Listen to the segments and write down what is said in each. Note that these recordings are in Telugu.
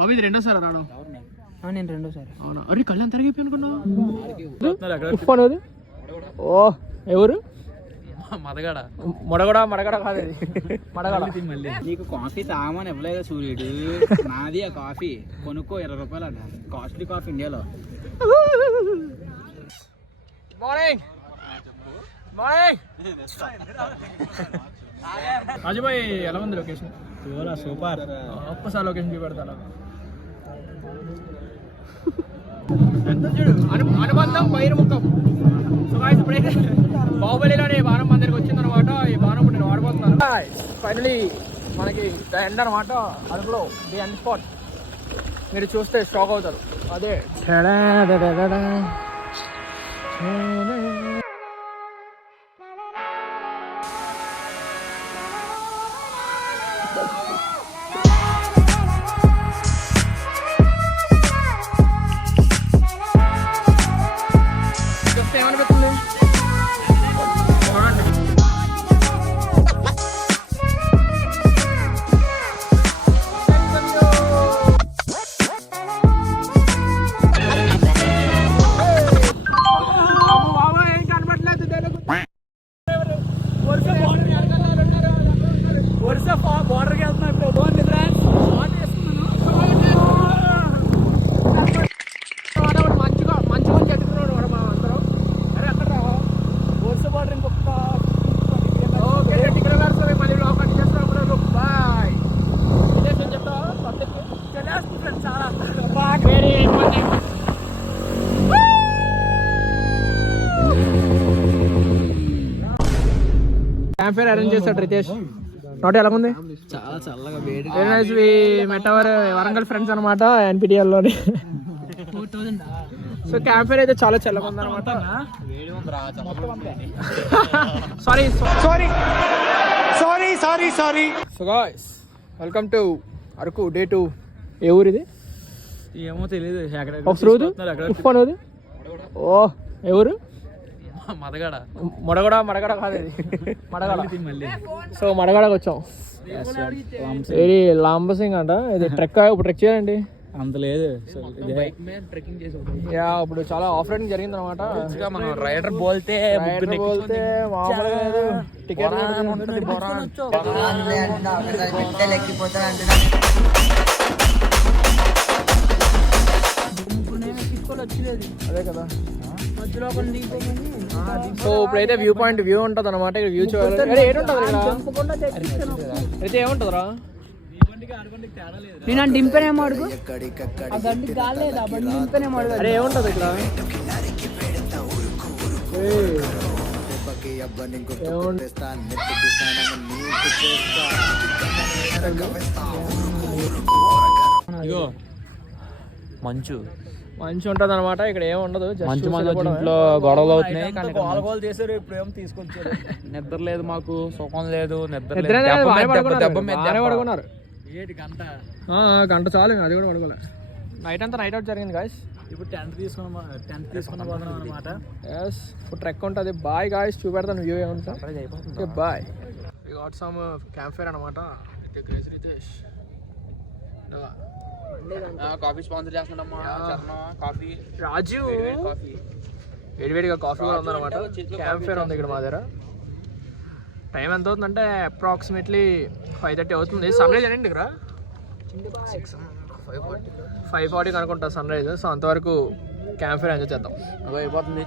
బాబు ఇది రెండోసారి రాను. నేను రెండోసారి. అవునా? అరే కళ్ళు ఎంత తరిగిపోయి అనుకున్నావు. ఓ ఎవరు? మదగడ మడగడ కాదు మడగడ. నీకు కాఫీ తాగమని ఇవ్వలేదు సూర్యుడు. నాది ఆ కాఫీ కొనుక్కో 20 రూపాయలు అంట. కాస్ట్లీ కాఫీ ఇండియాలో. మార్నింగ్ రాజుబాయ్ ఎలా ఉంది లొకేషన్? సూపర్. ఒక్కసారి లొకేషన్ చూపెడతాను. అనుబంధం బహిర్ముఖం. ఇప్పుడైతే బాహుబలిలోని బాణం మన దగ్గరికి వచ్చింది అనమాట. ఈ బాణం నేను వాడిపోతున్నాను. ఫైనలీ మనకి ఎండ్ అనమాట. అదుపులో ది ఎండ్ స్పాట్. మీరు చూస్తే షాక్ అవుతారు. అదే ఏమనిపిస్తుంది? ఏం కనబడలేదు. వరుస బోర్డర్కి వెళ్తున్నా. ఇప్పుడు బాగుంది ఫ్రెండ్స్. మంచిగా చెట్టుకున్నాడు మనం అందరం. అరే అక్కడ వరుస బోర్డర్ ఇంకొక మళ్ళీ లోపల చేస్తాం. బాయ్ చెప్తా చాలా very important. Camp fire arrange చేస్తాడు రితేష్. నోట్ ఎలా ఉంది? చాలా చల్లగా వేడి. మెటవర్ వరంగల్ ఫ్రెండ్స్ అనమాట ఎన్పిటిఎల్ లోని. సో క్యాంప్ ఫైర్ అయితే చాలా చల్లగా ఉంది అనమాట. Sorry. So guys welcome to Araku day 2. ఏ ఊరు ఇది? ఏమో తెలియదు. ఒక రోజు అనేది. ఓ ఎవరు? మడగడ కాదు ఇది మడగడ. సో మడగడకు వచ్చాం. ఇది లాంబసింగ్ అంట. ఇది ట్రెక్. ఇప్పుడు ట్రెక్ చేయాలండి. అంత లేదు. యా ఇప్పుడు చాలా ఆఫ్ రైడింగ్ జరిగింది అనమాట. మనం రైడర్ బోల్తే టికెట్ అదే కదా. సో ఇప్పుడైతే వ్యూ పాయింట్ వ్యూ ఉంటుంది అనమాట. ఇక్కడ వ్యూ చూడాలి. ఏముంటుంది అయితే ఏముంటుందిరా? నేను దింపేనేమో అడుగు. దింపేనేమో అడుగు. అరే ఏముంటుంది ఇక్కడ? ఇగో మంచు ఉంటుంది అనమాట. ఇక్కడ ఏమి ఉండదు. ఇంట్లో గొడవలు అవుతున్నాయి. గోల్ చేశారు. ఇప్పుడు ఏమో తీసుకొచ్చారు. నిద్ర లేదు మాకు, సుఖం లేదు. పడుకున్నారు. గంట చాలు. అది కూడా పడుకోలే. నైట్ అంతా నైట్ అవుట్ జరిగింది గాయస్. ఇప్పుడు టెంట్ తీసుకుని పోతున్నాం అనమాట. ఎస్ ఇప్పుడు ట్రెక్ ఉంటుంది. బాయ్ గాయస్ చూపెడతాను వ్యూ ఏమంటా. Bye. We got some campfire అనమాట. రితేష్ కాఫీ స్పాన్సర్ చేస్తున్నామ్మా. కాఫీ రాజు వేడివేడిగా కాఫీ కూడా ఉందన్నమాట. క్యాంప్ ఫైర్ ఉంది ఇక్కడ మా దగ్గర. టైం ఎంత అవుతుందంటే అప్రాక్సిమేట్లీ 5:30 అవుతుంది. సన్ రైజ్ అండి ఇక్కడ 5:40 అనుకుంటా సన్ రైజ్. సో అంతవరకు క్యాంప్ ఫైర్ ఎంజాయ్ చేద్దాం. అయిపోతుంది.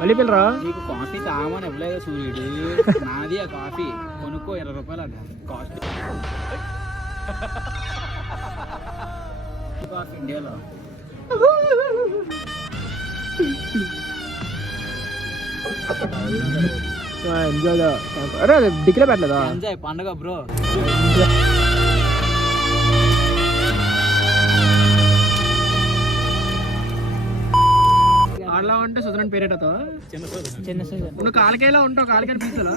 మళ్ళీ పిల్లరా? నీకు కాఫీ తాగమని ఇవ్వలేదు సూర్యుడు. నాది ఆ కాఫీ కొనుక్కో 20 రూపాయలు అంట. కాస్ట్లీ కాఫీ ఇండియాలో. ఎంజాయ్. అరే అదే డిగ్రీ పెట్టలేదా? ఎంజాయ్ పండగ బ్రో. ఆడలా ఉంటే సుధరన్ పేరేట చిన్న నువ్వు కాలకేలా ఉంటావు. కాలకాయ పీసలా?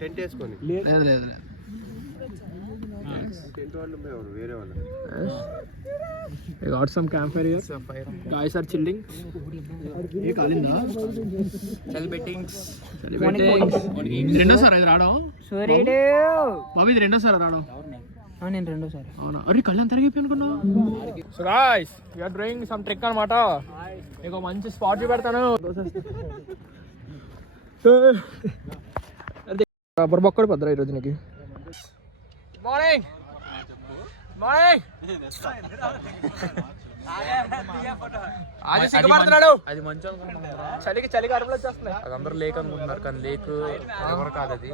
టెంట్ వేసుకొని లేదు I got some campfire here. Guys are chilling. ఏ కాలిందా సెలబ్రేటింగ్స్ ఇది రెండోసారి ఇది రావడం సూర్యుడు బాబు ఇది రెండోసారి రావడం నేను రెండోసారి అవునా అరే కళ్ళు అంత తరిగిపోయి అనుకున్నా so guys we are doing some trick అన్నమాట మీకు మంచి స్పాట్ చూపెడతాను రబ్బర్ బొక్కడు పద్దరా ఈరోజు నీకు మార్నింగ్ మార్నింగ్ అది సిగ్గుపడుతున్నాడు అది మంచి అనుకుంటున్నారా చలికి చలికి అరుపులు వచ్చేస్తున్నాయి అది అందరూ లేక్ అనుకుంటున్నారు కానీ లేక్ ఎవరు కాదు అది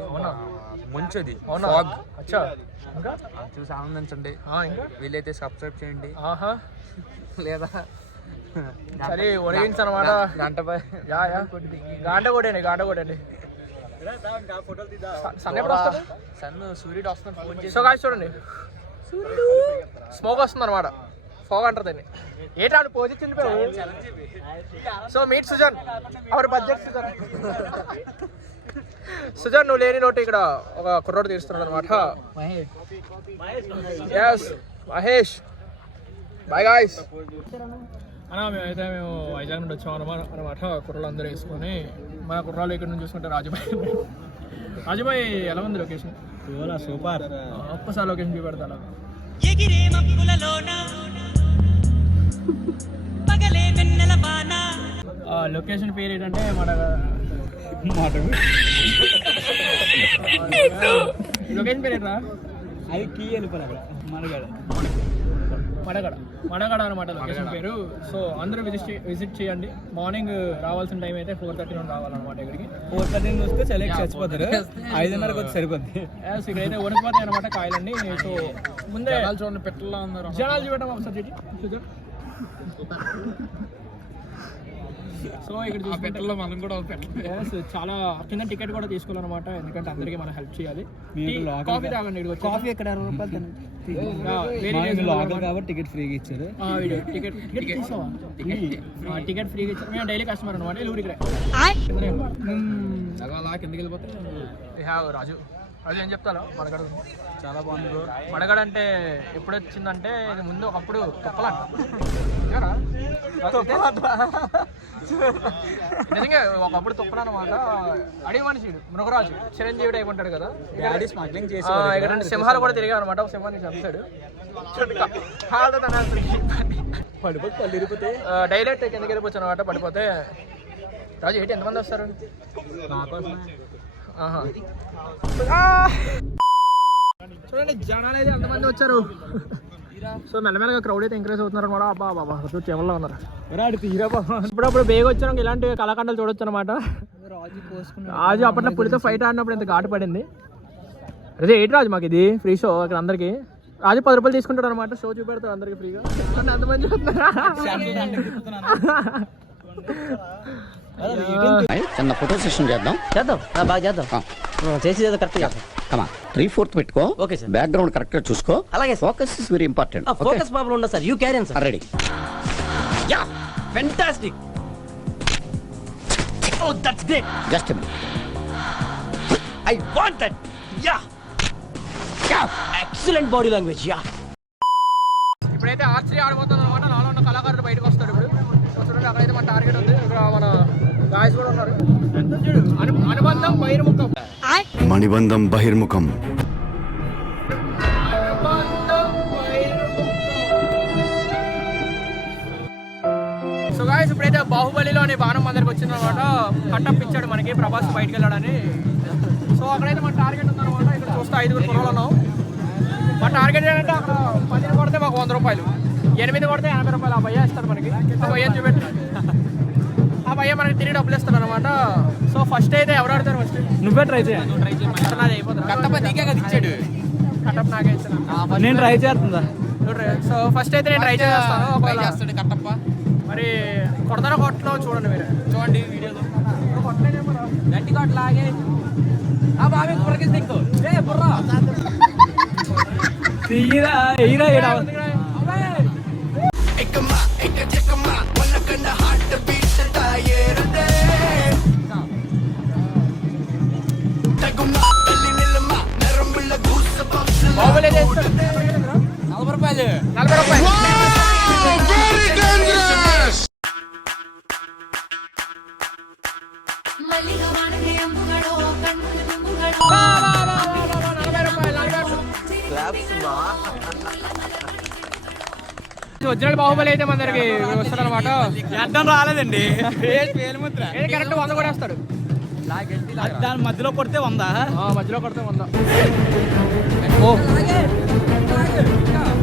మంచిది అవునా అచ్చా ఇంకా చూసి ఆనందించండి ఇంకా వీలైతే సబ్స్క్రైబ్ చేయండి ఆహా లేదా చలి ఒరిగించు అనమాట గంట గాంట కొట్టండి సన్ ఎప్పుడు వస్తుంది సన్ సూర్యుడు వస్తున్నాడు ఫోన్ చేసి సో గాయ్స్ చూడండి స్మోక్ వస్తుంది అనమాట ఫోగ్ అంటారు దాన్ని ఏంటా పోజి చిల్లిపోయావు so meet Sujan our budget Sujan నువ్వు లేని లోటు ఇక్కడ ఒక కుర్రోడు తీస్తున్నాడు అనమాట ఎస్ మహేష్ బాయ్ గాయ్స్ అన్నా మేము వైజాగ్ నుండి వచ్చాం అనమాట కుర్రలు అందరూ వేసుకొని మన కుర్రాలు ఇక్కడ నుంచి చూసుకుంటే రాజుబాయ్ ఎలా ఉంది లొకేషన్ సూపర్ ఒక్కసారి లొకేషన్ చూపెడతా లొకేషన్ పేరు ఏంటంటే మన లొకేషన్ పేరు ఏంట్రా అది కీ వెళ్ళిపోయి మడగడ అనమాట లొకేషన్ పేరు సో అందరూ విజిట్ చేయండి మార్నింగ్ రావాల్సిన టైం అయితే 4:30 నుండి రావాలన్నమాట ఇక్కడికి 4:30 వస్తే చలికి చచ్చిపోతారు 5:30కి వచ్చి సరిపోద్ది ఇక్కడైతే వణికిపోతాయి అనమాట కాయలన్నీ సో ముందే చూడండి పెట్టలా ఉన్నారు జనాలు చూడటం ఒకసారి సో ఇక్కడ పెట్టలో మనం కూడా చాలా కింద టికెట్ కూడా తీసుకోవాలన్నమాట ఎందుకంటే అందరికీ మనం హెల్ప్ చేయాలి కాఫీ తాగండి కాఫీ ఎక్కడ 20 రూపాయలు కాబట్టి టికెట్ ఫ్రీగా ఇచ్చారు టికెట్ ఫ్రీగా ఇచ్చారు మేము డైలీ కస్టమర్ అనమాట ఊరికి అలా కిందకి వెళ్ళిపోతే రాజు అది ఏం చెప్తాను మడగడ చాలా బాగుంది బ్రో మడగడ అంటే ఎప్పుడు వచ్చిందంటే ఇది ముందు ఒకప్పుడు తొప్పలంట నిజంగా ఒకప్పుడు తొప్పలన్నమాట అడిగి మనిషిడు మృగరాజు చిరంజీవి టైప్ ఉంటాడు కదా డాడీ స్మగ్లింగ్ చేసి ఇక్కడ రెండు సింహాలు కూడా తిరిగా అనమాట ఒక సింహాన్ని చంపాడు పడిపోతే పళ్ళు ఇరిపోతే డైరెక్ట్ కిందకి వెళ్ళిపోవచ్చు అనమాట పడిపోతే రాజు ఏంటి ఎంతమంది వస్తారు చూడండి జనాలు అయితే ఎంతమంది వచ్చారు సో మెల్లమెల్లగా క్రౌడ్ అయితే ఎంకరేజ్ అవుతున్నారు అనమాట అబ్బా బాబా చెవల్లో ఉన్నారు ఇప్పుడప్పుడు బేగ వచ్చాక ఇలాంటి కళాఖండాలు చూడొచ్చు అనమాట రాజు అప్పట్లో పులితో ఫైట్ ఆడినప్పుడు ఇంత ఘాటు పడింది అదే ఏంటి రాజు మాకు ఇది ఫ్రీ షో ఇక్కడ అందరికి రాజు 10 రూపాయలు తీసుకుంటాడు అనమాట షో చూపెడతాడు అందరికి ఫ్రీగా ఎంతమంది చిన్న ఫోటో సెషన్ చేద్దాం బాగా చేద్దాం చేసేది కరెక్ట్ కమా 3/4 పెట్టుకో ఓకే సార్ బ్యాక్గ్రౌండ్ కరెక్ట్ గా చూసుకో అలాగే focus is very important focus problem ఉండదు sir you carry on sir ready yeah fantastic oh that's great just I want that yeah excellent body language yeah ఇప్పుడైతే ఆర్చరీ ఆడిపోతుంది అనమాట నాలో ఉన్న కళాకారుడు బయటకు వస్తాడు ఇప్పుడు చూడండి అక్కడైతే మన టార్గెట్ ఉంది ఇక్కడ మన గాయస్ కూడా ఉన్నారు అనుబంధం బహిర్ముఖం మణిబంధం బహిర్ముఖం సో గాయస్ ఇప్పుడైతే బాహుబలిలోని బాణం అందరికి వచ్చింది అనమాట కట్టప్ ఇచ్చాడు మనకి ప్రభాస్ బయటకు వెళ్ళాడని సో అక్కడైతే మన టార్గెట్ ఉందన్నమాట ఇక్కడ చూస్తే 5 కుర్రలు ఉన్నాం మన టార్గెట్ ఏంటంటే అక్కడ 10 కొడితే మాకు 100 రూపాయలు 8 కొడితే 80 రూపాయలు ఆ భయ్య ఇస్తారు మనకి ఆ భయ్యని చూపెట్టి ఆ భయ్య మనకి తిరిగి డబ్బులు ఇస్తారు అనమాట సో ఫస్ట్ అయితే ఎవరు ఆడతారు ఫస్ట్ నువ్వే ట్రై చేయాలి నాది అయిపోతుంది కట్టప్ప నీకే కదా ఇచ్చాడు కట్టప్ప నాకే ఇచ్చాను నేను ట్రై చేస్తుందా సో ఫస్ట్ అయితే నేను ట్రై చేస్తాను చేస్తాడు కట్టప్ప మరి కొడతారా కొట్టలో చూడండి మీరు చూడండి వీడియోలో గట్టి కొట్ట లాగే ఆ బాబే బుర్రకి దిక్కు ఏ బుర్ర తీరా ఎయిరా ఏడా బాహుబలి చేస్తాడు ఒరిజినల్ బాహుబలి అయితే మన దగ్గరికి వస్తాడు అనమాట. అర్థం రాలేదండి. కరెక్ట్ 100 కూడా వేస్తాడు. దాని మధ్యలో కొడితే 100. మధ్యలో కొడితే 100. ఓ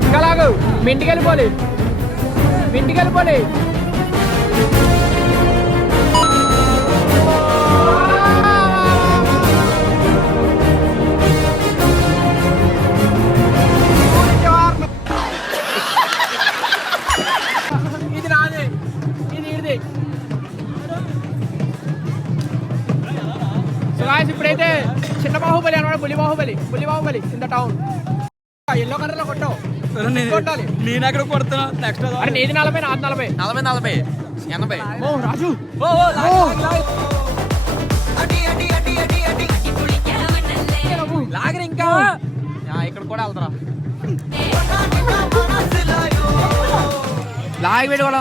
ఇంకా లాగు. మీ ఇంటికి వెళ్ళిపోవాలి. ఇది నాదే, ఇది సో గాయ్స్ ఇప్పుడైతే చిన్న బాహుబలి అనమాట. పులి Baahubali in the town. Yellow colour లో కొట్టావు కొట్టాలి. నేను ఎక్కడ కొడుతున్నా నెక్స్ట్. అరే నీది 40, నాది 40. 40 80. ఓ రాజు లాగరు ఇంకా ఇక్కడ కూడా వెళ్తారా లాగి పెట్టి కూడా